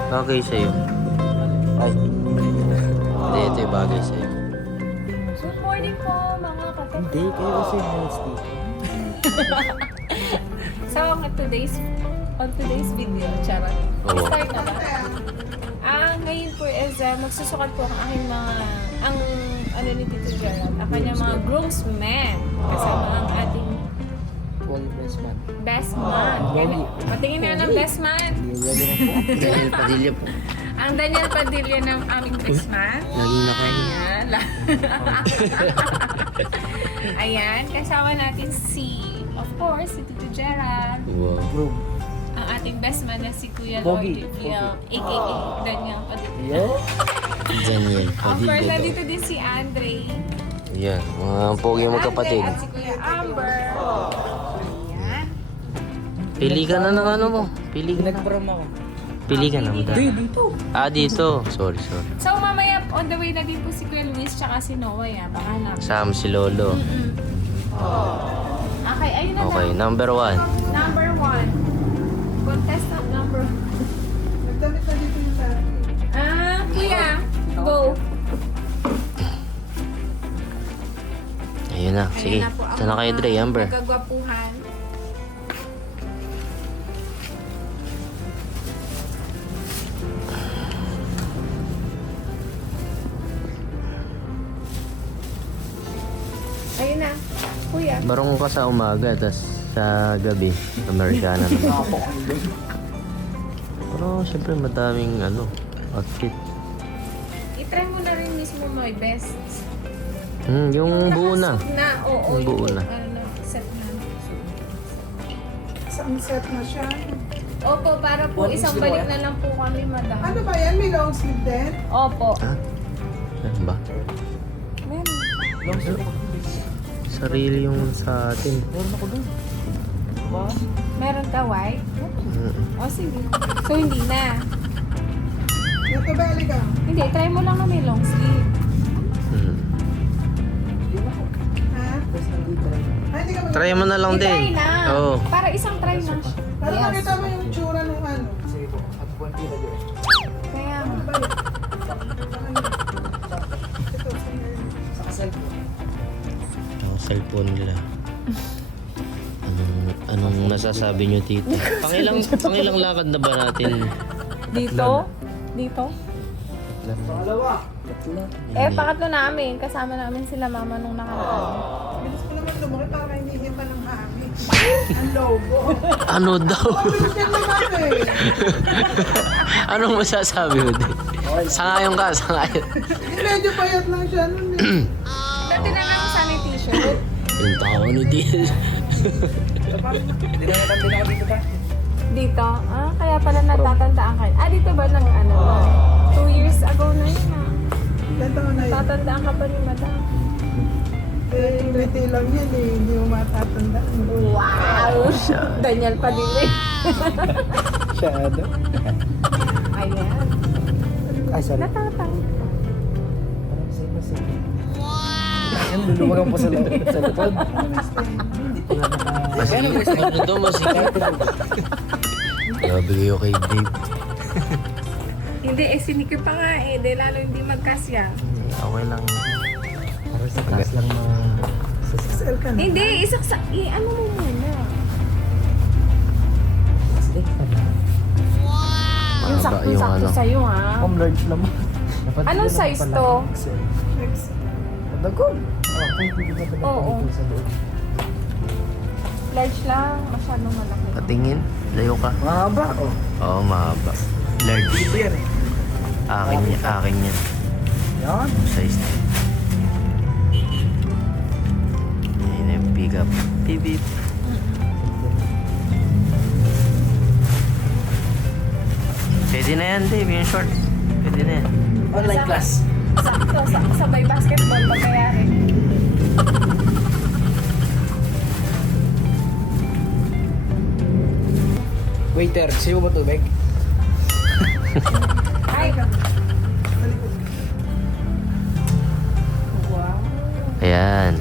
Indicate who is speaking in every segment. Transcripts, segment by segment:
Speaker 1: Bagay sa'yo.
Speaker 2: Ay.
Speaker 1: Hindi, ito yung bagay sa'yo.
Speaker 3: Good morning po mga kapatid.
Speaker 2: Hindi, kayo kasi host dito.
Speaker 3: So, on today's video, charot.
Speaker 1: Oo.
Speaker 3: Start na ba? Ngayon po is magsusukat po ang aking ang ano ni Tito Gerald, ang kanyang mga groomsmen. Kasama ang ating
Speaker 2: Paul Pressman.
Speaker 3: best man. Patingin na ng best man.
Speaker 1: Daniel Padilla po.
Speaker 3: Ang Daniel Padilla ng aming best man.
Speaker 1: Laging nakain.
Speaker 3: Ayan. Ayan, kasama natin of course, si Tito Gerald.
Speaker 1: Wow.
Speaker 2: Group.
Speaker 3: Ang ating best man na si Kuya
Speaker 2: Pogi.
Speaker 3: Lord Deville, a.k.a. Daniel Padilla.
Speaker 2: Yo.
Speaker 1: Daniel
Speaker 3: Of course,
Speaker 1: Padilla.
Speaker 3: nandito din si Andre.
Speaker 1: Yan, mga pogi yung magkapatid.
Speaker 3: Andre at si Kuya Amber. Ayan.
Speaker 1: Pili ka na ng ano mo. Pili ka na.
Speaker 2: Nag-prom ako.
Speaker 1: Pili ka na.
Speaker 2: Hindi, dito.
Speaker 1: Dito. Sorry.
Speaker 3: So, mamaya on the way na din po si Kuya Luis tsaka si Noah. Baka na.
Speaker 1: Sam, si Lolo.
Speaker 3: Okay, ayun na
Speaker 1: Okay,
Speaker 3: na.
Speaker 1: number 1.
Speaker 3: Number 1. Contestant number 1.
Speaker 4: Nagdamit na dito yung sa
Speaker 3: Kuya, go.
Speaker 1: Ayun na. Sige.
Speaker 3: Ayan na po ang
Speaker 1: Sana kayo, Dre, Amber.
Speaker 3: Nagagwapuhan. Ayun na. Kuya.
Speaker 1: Barong ka sa umaga, tas sa gabi, Amerikana naman. Pero syempre madaming outfit.
Speaker 3: I-try mo na rin mismo my best.
Speaker 1: Yung buo na.
Speaker 3: Nakasuot na. Oo,
Speaker 1: Yung buo na.
Speaker 3: Set na.
Speaker 4: sunset na siya.
Speaker 3: Opo, para po
Speaker 2: One
Speaker 3: isang
Speaker 2: is
Speaker 3: balik
Speaker 2: the
Speaker 3: na lang po kami, madam.
Speaker 4: Ano ba yan? May long sleeve din?
Speaker 3: Opo.
Speaker 1: Ha? Ano ba?
Speaker 3: Meron.
Speaker 2: Long sleeve ako.
Speaker 1: Sarili yung sa atin.
Speaker 2: Meron ako doon. Ba?
Speaker 3: Meron ka white?
Speaker 1: Mm.
Speaker 3: O, sige. So, hindi na.
Speaker 4: Ito ba, Aliga?
Speaker 3: Hindi, try mo lang na may long sleeve.
Speaker 1: Mm.
Speaker 2: Yun ako.
Speaker 4: Ha?
Speaker 2: Tapos nandito rin.
Speaker 4: Ay, hindi ka mag-
Speaker 1: Try mo na lang din.
Speaker 3: I-try na.
Speaker 1: Oo.
Speaker 3: Para isang try lang siya.
Speaker 4: Para
Speaker 3: Yes.
Speaker 4: makita mo yung tsura ng ano.
Speaker 2: Sige po. At buwan pila doon.
Speaker 3: Kaya,
Speaker 4: Ano ba yun? Ito,
Speaker 2: Sa kasal po.
Speaker 1: Cellphone nila. Anong nasasabi nyo, tito? Pangilang lakad na ba natin?
Speaker 3: dito? Dito?
Speaker 2: Pangalawa. Tatlo.
Speaker 3: Pangatlo namin. Kasama namin sila mama nung nakaraan.
Speaker 4: Bilis ko naman lumaki para hindi pa ng hangin. Ang logo.
Speaker 1: Ano daw?
Speaker 4: Bilis yan naman eh.
Speaker 1: Anong masasabi mo din? Sangayon ka, sangayon.
Speaker 4: Medyo payat lang siya nun eh.
Speaker 3: Dati na lang sa t-shirt.
Speaker 1: Yung tao ni Dil.
Speaker 2: Hindi na natin din ako dito ba?
Speaker 3: Dito? Kaya pala natatandaan kayo. Dito ba nang 2 years ago na yun
Speaker 4: Ilan taon na yun?
Speaker 3: Tatandaan ka pa ni madam.
Speaker 4: Eh, ngiti lang yan eh. Hindi mo matatandaan.
Speaker 3: Wow! Daniel Padilla.
Speaker 2: Shadow.
Speaker 3: Ayan.
Speaker 2: Ay, sorry.
Speaker 3: Natatang.
Speaker 2: Parang safe. Yan, luluwagan po sa likod.
Speaker 1: Mas ano to, mas Grabe kayo kay Dave.
Speaker 3: Hindi, sinikip pa nga Di lalo hindi magkasya.
Speaker 1: Okay lang.
Speaker 2: Parang sa taas lang mga...
Speaker 4: XL ka na.
Speaker 3: Hindi, ano mo muna.
Speaker 2: Sige, pala.
Speaker 3: Yung
Speaker 1: Mahaba
Speaker 3: sakto-sakto sa'yo ha.
Speaker 2: Home large naman. Dapat
Speaker 3: Anong
Speaker 2: yun
Speaker 3: size
Speaker 2: pala.
Speaker 3: to?
Speaker 2: XL.
Speaker 4: XL.
Speaker 2: Madagol. Hindi ba dapat
Speaker 3: Oo.
Speaker 2: dito sa loob?
Speaker 3: Large lang, masyadong malaki.
Speaker 1: Patingin. Layo ka.
Speaker 2: Mahaba. Oh.
Speaker 1: Oo, mahaba. Large.
Speaker 2: Dito yan eh.
Speaker 1: Akin yan.
Speaker 2: Yan.
Speaker 1: Size na. Yan yung pick up. Beep beep. Pwede na yan, Dave. Yung shorts. Pwede na yan.
Speaker 2: Online class.
Speaker 3: Sakto, sabay basketball, magkayari.
Speaker 2: Waiter, sino ba tubig?
Speaker 3: Ay! Wow.
Speaker 1: Ayan. Yan.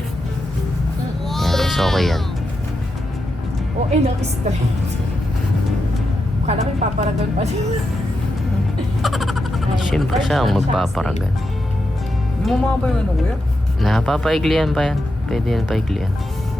Speaker 1: Mas okay yan.
Speaker 3: O, ng straight. Kala ko yung paparagon pa siya.
Speaker 1: Siyempre siya ang magpaparagan.
Speaker 2: Bumama pa yung ano kuya?
Speaker 1: Napapaiklian pa yan. Pwede yan paiklian.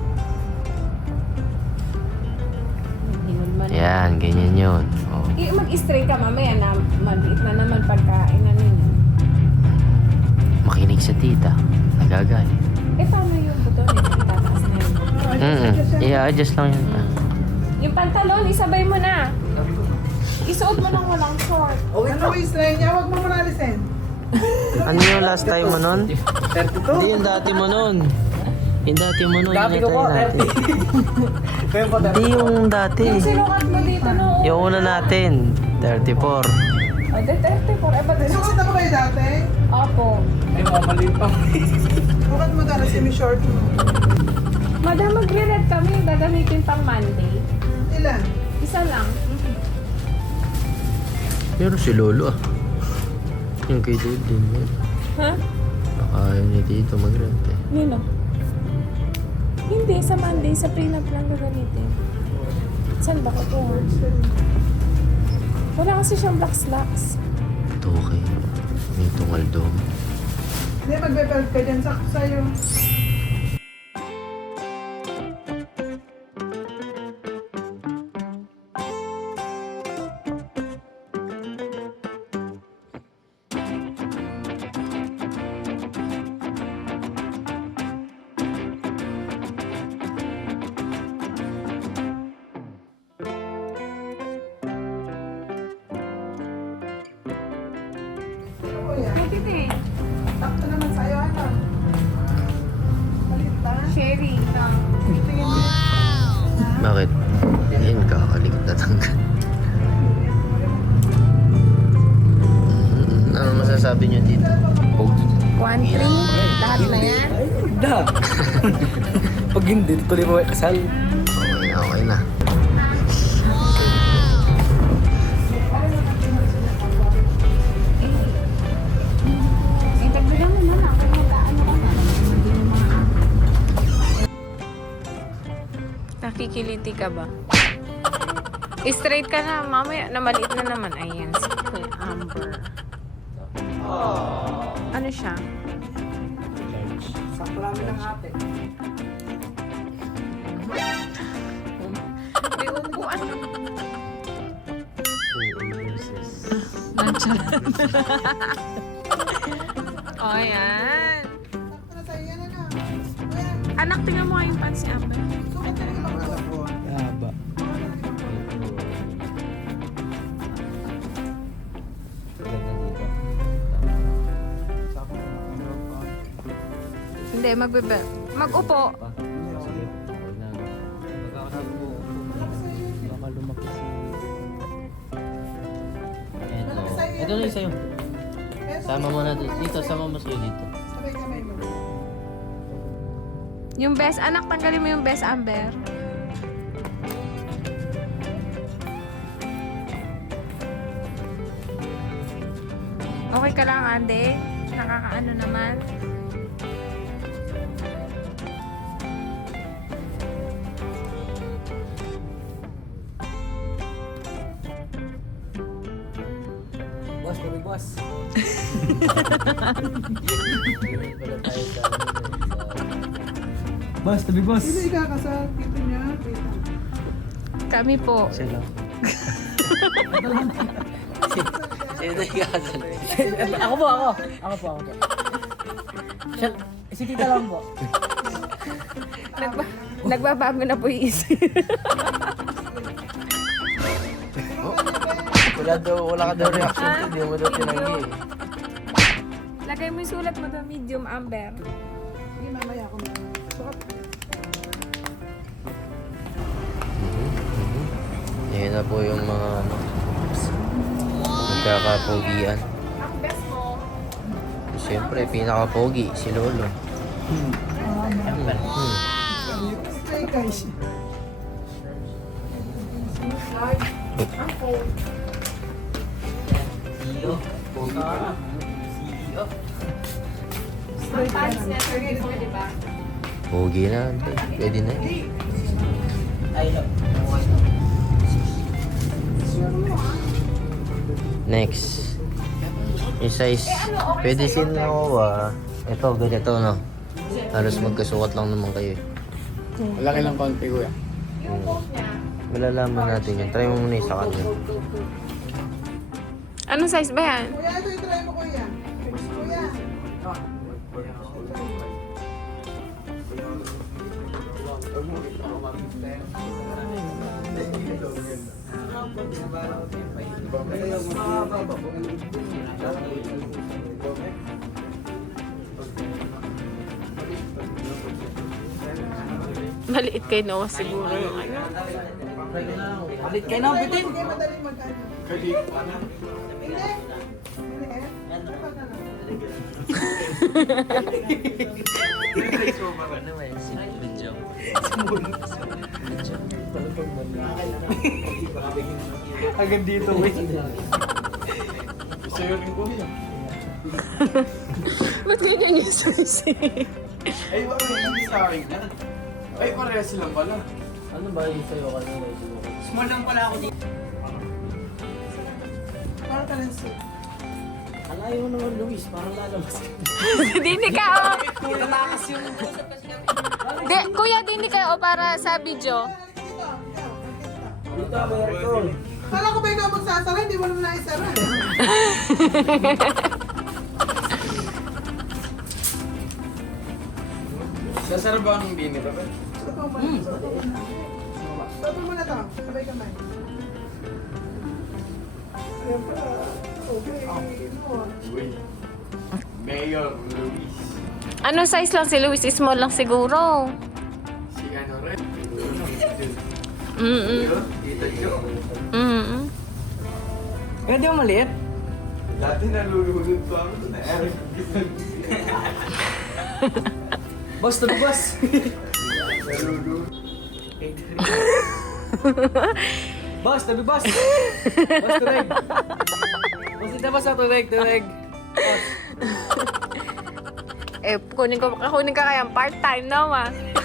Speaker 1: Yan, ganyan yun. Oh.
Speaker 3: Mag-stray ka mamaya na maliit na naman pagkain na ninyo.
Speaker 1: Makinig sa tita. Nagagalit.
Speaker 3: Paano yung buto niya? Itataas na yun.
Speaker 1: I-adjust lang yun.
Speaker 3: Yung pantalon, isabay mo na. Isuot mo nang walang short.
Speaker 4: Ano yung stray niya? Huwag mo muna alisin.
Speaker 1: Ano yung last time mo nun?
Speaker 2: 32?
Speaker 1: Hindi yung dati mo nun. Yung dati mo nun.
Speaker 2: Dati ko po, 30. Kaya po,
Speaker 1: Hindi yung dati.
Speaker 3: Yung sinukat mo dito noon.
Speaker 1: Yung una natin. 34.
Speaker 3: O, de 34. Ba't
Speaker 4: Sukat na ba kayo dati?
Speaker 3: Opo.
Speaker 2: Ay, mamalit pa.
Speaker 4: Sukat mo dati semi-short mo.
Speaker 3: Madam, magre-red kami. Gagamitin pang Monday.
Speaker 4: Ilan?
Speaker 3: Isa lang.
Speaker 1: Pero si Lolo ah. Yung kay Dave din yun.
Speaker 3: Ha?
Speaker 1: Baka ayaw niya dito mag-rent eh.
Speaker 3: Nino? Hindi, sa Monday. Sa prenup lang gagamitin. Saan ba ko po? Wala kasi siyang black slacks.
Speaker 1: Ito okay. May tungal doon.
Speaker 4: Hindi, magbe-belt ka dyan. Sakto sa'yo. Kuya,
Speaker 3: Matiti.
Speaker 4: sakto naman sa'yo. Ano? Malit lang.
Speaker 3: Sherry.
Speaker 4: Tingin mo.
Speaker 1: Bakit? Yan, kakalikot na tanggal. Ano masasabi niyo dito? Pogi.
Speaker 3: 1-3. Lahat na yan.
Speaker 2: Da. Pag hindi, tuloy mo kasal.
Speaker 1: Okay na, okay na.
Speaker 3: Itagbilang naman ako. Mag-ano ka na. Nakikiliti ka ba? Straight ka na, mamaya na maliit na naman. Ayan, si Kuya Amber. Ano siya?
Speaker 2: Sakto namin ng ate.
Speaker 3: May upuan. O, ayan.
Speaker 4: Sakto na sa'yo. Yan na. Kuya,
Speaker 3: Anak, tingnan mo nga yung pants ni Amber.
Speaker 4: sukat na rin ibang suot.
Speaker 2: Haba.
Speaker 3: Hindi, mag-upo.
Speaker 1: Ito na yung sa'yo. Sama mo na dito. Sama mo sa'yo dito.
Speaker 4: Sabay kamay mo.
Speaker 3: Yung best, anak, tanggalin mo yung best, Amber. Okay ka lang, Ande? Nakakaano naman?
Speaker 2: Boss, kami boss. Boss, tabi boss.
Speaker 4: Sino ikakasal? Tito niya? Tita.
Speaker 3: Kami po.
Speaker 1: Sino? Sino na ikakasal?
Speaker 2: Ako po. Si tita lang po.
Speaker 3: Nagbabago na po yung isip.
Speaker 1: Wala ka daw reaction to. Hindi mo daw tinanggi eh.
Speaker 3: Lagay mo yung sulat mo doon, medium, Amber.
Speaker 4: Sige, mamaya ako na. Sukat.
Speaker 1: Yan na po yung mga ano, nagkakapogian.
Speaker 3: Ang best mo.
Speaker 1: Siyempre, pinaka-pogi, si Lolo.
Speaker 4: Stray guys.
Speaker 3: Ang pants niya, 34, di ba?
Speaker 1: Pogi na. Pwede na. Next. Yung size,
Speaker 3: okay
Speaker 1: pwede
Speaker 3: sa'yo,
Speaker 1: sin Noah. Ito, ganito, no? Halos magkasukat lang naman kayo.
Speaker 2: Malaki lang konti kuya.
Speaker 3: Yung coat niya.
Speaker 1: Malalaman natin yun. Try mo muna yung sa kanya.
Speaker 3: Anong size ba yan?
Speaker 4: Kuya, ito yung try mo, kuya. Kuya.
Speaker 3: Maliit kay Noah siguro yung ano.
Speaker 2: Palit kayo na, bitin.
Speaker 4: Sige, madali magkano.
Speaker 2: Kalit.
Speaker 4: Hindi. Hindi. Ano ba na?
Speaker 2: Agad dito, wait. Sa'yo rin po niya.
Speaker 3: Ba't ganyan yung size?
Speaker 2: Ay, wala hindi sa akin. Ay, pareha silang pala.
Speaker 1: Ano ba yung sa'yo kanina?
Speaker 2: Small lang pala ako dito.
Speaker 4: Parang currency.
Speaker 1: Alayo mo naman, Luis. Parang lalabas ka.
Speaker 3: Dini ka oh.
Speaker 2: Tatakas yung...
Speaker 3: Kuya, dini ka oh para sa video.
Speaker 1: Dito, meron.
Speaker 4: Kala ko ba ikaw magsasara? Hindi mo naman naisara.
Speaker 2: Sasara ba ng bini, Robert?
Speaker 4: Stop mo muna. Stop mo muna to. Sabay kamay. Ayan pa. Okay. No.
Speaker 2: Uy. Mayor Luis.
Speaker 3: Ano size lang si Luis? Small lang siguro.
Speaker 2: Si ano rin?
Speaker 3: Mm-mm.
Speaker 2: Tita Jo.
Speaker 3: Mm-mm.
Speaker 2: Pwede mo maliit? Dati nalulunod pa ako na Eric. Boss, tulubas! Nalulunod. Boss, tulubas! Boss, tulig! Boss, ito ba sa tulig? Tulig! Boss!
Speaker 3: Eh, kunin ka kaya part-time naman.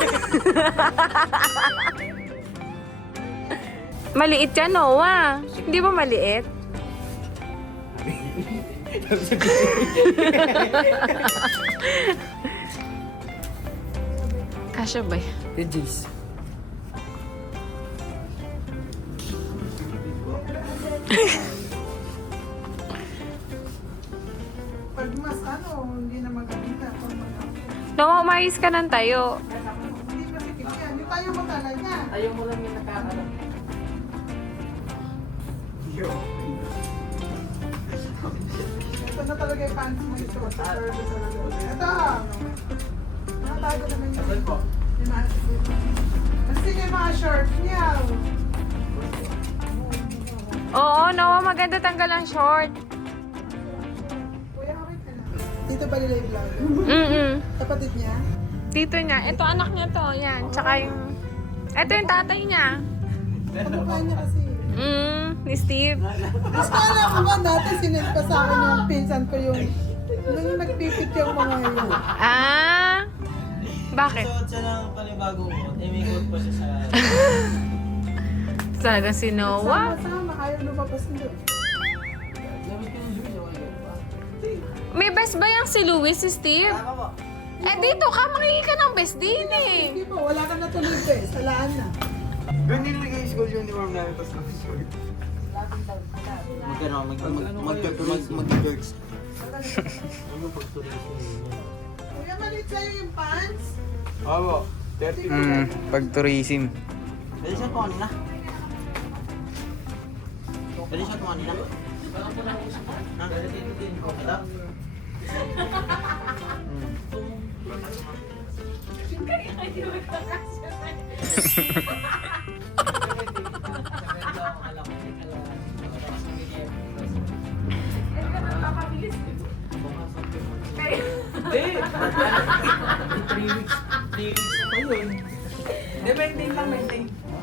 Speaker 3: Maliit yan, Noah. Hindi ba maliit? Kasya ba yan?
Speaker 2: The G's.
Speaker 4: Pag mas ano, hindi na maganda. Pag
Speaker 3: Noah, umayos ka ng tayo.
Speaker 4: hindi masikip yan. Yung tayo magkala niya.
Speaker 2: Ayaw mo lang yung nakakaroon. Yo.
Speaker 4: Ito na talaga yung pants mo. Ito. Ito. Nakatago naman yun.
Speaker 2: Saan po?
Speaker 4: Yung mga kasi yung mga short niya.
Speaker 3: Oo, Noah, maganda tanggal ang short.
Speaker 4: Kuya, okay ka na. Dito ba nila yung vlog?
Speaker 3: Mm-mm.
Speaker 4: Kapatid niya?
Speaker 3: Tito niya. Ito, anak niya to. Yan. Tsaka yung... Ito yung tatay niya.
Speaker 4: Kamukha niya kasi.
Speaker 3: Ni Steve.
Speaker 4: Mas kala ko ba dati sinend pa sa akin yung pinsan ko yung nung nagpipit yung mga yun.
Speaker 3: Ah? Bakit?
Speaker 1: Suot siya ng panibagong coat. Eh, may coat pa siya sa...
Speaker 3: Talaga si Noah.
Speaker 4: Sama-sama, ayaw lumabas nito.
Speaker 3: May best ba yung si Luis, si Steve? Eh, dito ka. Mangingi ka ng best din eh.
Speaker 4: Hindi po, wala ka na tuloy eh. Salaan na.
Speaker 2: Doon nilagay yung school uniform namin tapos naka-short.
Speaker 1: Magkano?
Speaker 2: Mag-jerks.
Speaker 1: Ano pag tourism yun?
Speaker 4: Kuya, malit sa'yo yung pants?
Speaker 2: Oo. 30 pag tourism.
Speaker 1: Pwede siya ito kanina? Pwede siya ito kanina? Ha? Ito?
Speaker 2: Hindi! 3 weeks. 3 weeks pa yun. Hindi, maintain lang, maintain.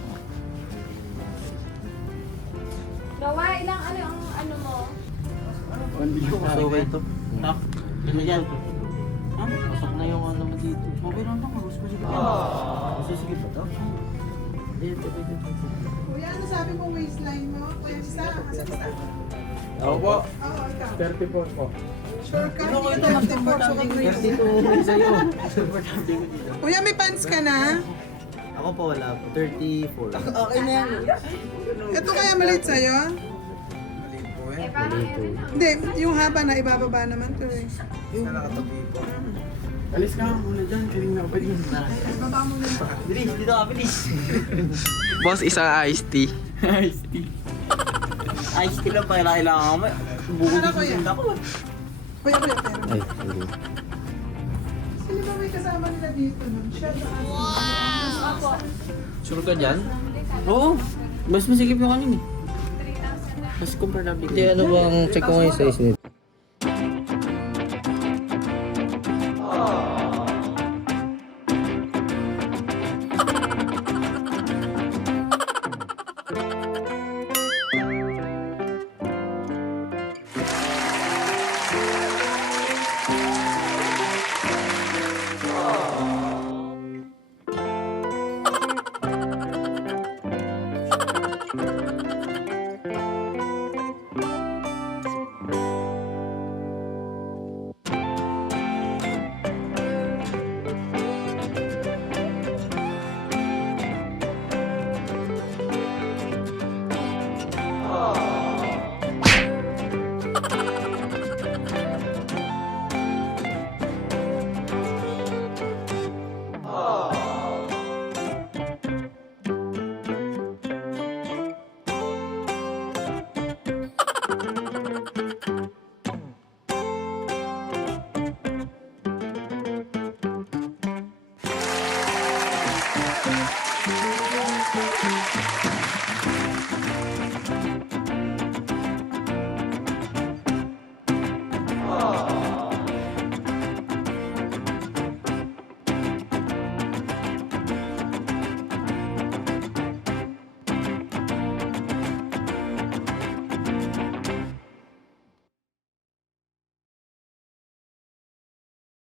Speaker 3: Noah, ilang ang ano mo?
Speaker 1: So, wait ito. Ha? Ano yan? Ha? Pasok na yung ano mo dito.
Speaker 2: Okay lang bang gusto ko siya.
Speaker 1: Masusigit ba ito? Dito, dito, dito.
Speaker 4: Kuya, ano sabi mo waistline mo? Kuya, isa. Asa isa?
Speaker 2: Opo.
Speaker 4: Oo, ikaw.
Speaker 2: 34 po.
Speaker 4: Sure ka? 34, sukat mo yun.
Speaker 1: 32 sa'yo. Komportable ko dito.
Speaker 4: Kuya, may pants ka na?
Speaker 1: Ako pa wala po. 34. Okay na yan.
Speaker 4: Ito kaya maliit sa'yo? Hindi, yung haba na ibababa naman to eh.
Speaker 2: Alis ka muna dyan. Kiling na ba yun?
Speaker 4: Ibaba mo na.
Speaker 1: Bilis, dito ka, bilis.
Speaker 5: Boss, isang iced tea.
Speaker 2: Iced tea.
Speaker 1: Ice tea lang pa kailangan mo. Bukod
Speaker 4: Ano
Speaker 1: dito
Speaker 4: kuya?
Speaker 1: din ako.
Speaker 4: Kuya, pero.
Speaker 5: Ay, hindi.
Speaker 4: Sino ba may kasama nila dito nun? Siya ba?
Speaker 1: Sure ka dyan? Oo. Mas masikip yung kanina. Mas komportable ko.
Speaker 5: Hindi, ano bang check ko ngayon sa isip?